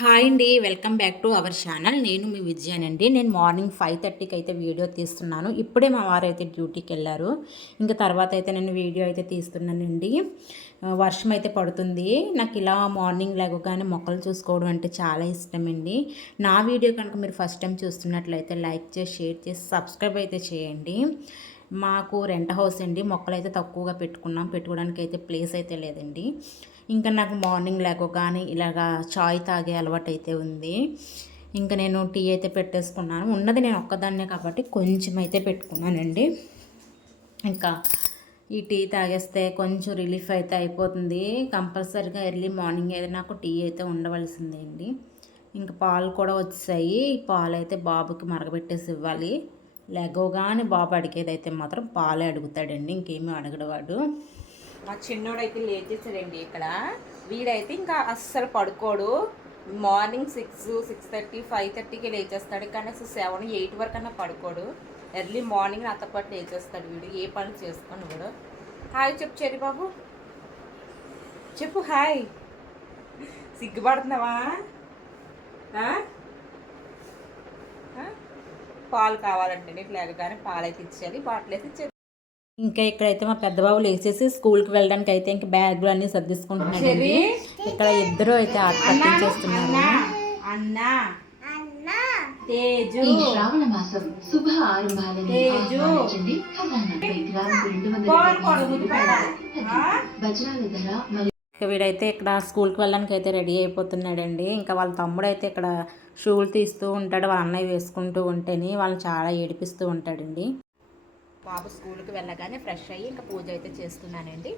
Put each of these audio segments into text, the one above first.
Hi అండి welcome back to our channel. నేను మీ విజయానండి. నేను మార్నింగ్ ఫైవ్ థర్టీకి అయితే వీడియో తీస్తున్నాను. ఇప్పుడే మా వారు అయితే డ్యూటీకి వెళ్ళారు ఇంకా తర్వాత అయితే నేను వీడియో అయితే తీస్తున్నానండి. వర్షం అయితే పడుతుంది. నాకు ఇలా మార్నింగ్ లేవగానే మొక్కలు చూసుకోవడం అంటే చాలా ఇష్టమండి. నా వీడియో కనుక మీరు ఫస్ట్ టైం చూస్తున్నట్లయితే లైక్ చేసి షేర్ చేసి సబ్స్క్రైబ్ అయితే చేయండి. మాకు రెంట్ హౌస్ అండి. మొక్కలు అయితే తక్కువగా పెట్టుకున్నాం. పెట్టుకోవడానికి అయితే ప్లేస్ అయితే లేదండి. ఇంకా నాకు మార్నింగ్ లేవగానే ఇలాగా చాయ్ తాగే అలవాటు అయితే ఉంది. ఇంకా నేను టీ అయితే పెట్టేసుకున్నాను. ఉన్నది నేను ఒక్కదాన్నే కాబట్టి కొంచెం అయితే పెట్టుకున్నానండి. ఇంకా ఈ టీ తాగేస్తే కొంచెం రిలీఫ్ అయితే అయిపోతుంది. కంపల్సరీగా ఎర్లీ మార్నింగ్ అయితే నాకు టీ అయితే ఉండవలసిందే అండి. ఇంకా పాలు కూడా వచ్చాయి. పాలు అయితే బాబుకి మరగబెట్టేసి ఇవ్వాలి. లెగవగానే బాబు అడిగేది అయితే మాత్రం పాలే అడుగుతాడండి ఇంకేమీ అడగడు వాడు మా చిన్నోడైతే లేచేసాడండి ఇక్కడ. వీడైతే ఇంకా అస్సలు పడుకోడు. Morning six six thirty five థర్టీకి లేచేస్తాడు. కానీ అసలు సెవెన్ ఎయిట్ వరకు అన్నా పడుకోడు. ఎర్లీ మార్నింగ్ నాతో పాటు లేచేస్తాడు వీడు. ఏ పని చేసుకోను వీడు. హాయ్ చెప్పు చెరి బాబు. చెప్పు హాయ్. సిగ్గుపడుతున్నావా? ఆ? పాలు కావాలంటే నీకు లేకగానే పాలు అయితే ఇచ్చేయాలి బాటిల్ అయితే ఇచ్చేది ఇంకా ఇక్కడైతే మా పెద్ద బాబు లేచేసి స్కూల్కి వెళ్ళడానికి అయితే ఇంకా బ్యాగులు అన్ని సర్దిసుకుంటున్నాడు ఇక్కడ ఇద్దరు అయితే ఆట చేస్తున్నారు అన్నా తేజు. శ్రావణ మాసం శుభ ఆరంభాలను ధర ఇక వీడైతే ఇక్కడ స్కూల్కి వెళ్ళడానికి అయితే రెడీ అయిపోతున్నాడండి. ఇంకా వాళ్ళ తమ్ముడు అయితే ఇక్కడ షూలు తీస్తూ ఉంటాడు వాళ్ళ అన్నయ్య వేసుకుంటూ ఉంటేనే వాళ్ళని చాలా ఏడిపిస్తూ ఉంటాడండి. బాబు స్కూల్కి వెళ్ళగానే ఫ్రెష్ అయ్యి ఇంకా పూజ అయితే చేస్తున్నానండి.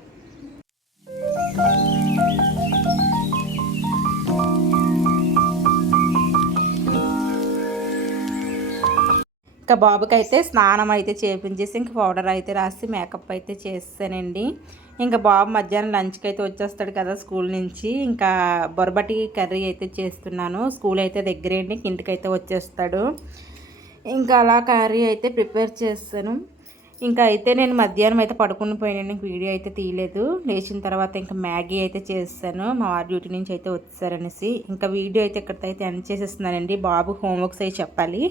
ఇంకా బాబుకి అయితే స్నానం అయితే చేపించేసి ఇంక పౌడర్ అయితే రాసి మేకప్ అయితే చేస్తానండి. ఇంకా బాబు మధ్యాహ్నం లంచ్కి అయితే వచ్చేస్తాడు కదా స్కూల్ నుంచి. ఇంకా బొరబటి కర్రీ అయితే చేస్తున్నాను. స్కూల్ అయితే దగ్గరే అండి ఇంటికి అయితే వచ్చేస్తాడు. ఇంకా అలా కర్రీ అయితే ప్రిపేర్ చేస్తాను. ఇంకా అయితే నేను మధ్యాహ్నం అయితే పడుకుని పోయినాను వీడియో అయితే తీయలేదు. లేచిన తర్వాత ఇంకా మ్యాగీ అయితే చేస్తాను. మా వారి డ్యూటీ నుంచి అయితే వచ్చారనేసి. ఇంకా వీడియో అయితే ఇక్కడితో అయితే ఎండ్ చేసేస్తున్నానండి. బాబు హోంవర్క్స్ అయితే చెప్పాలి.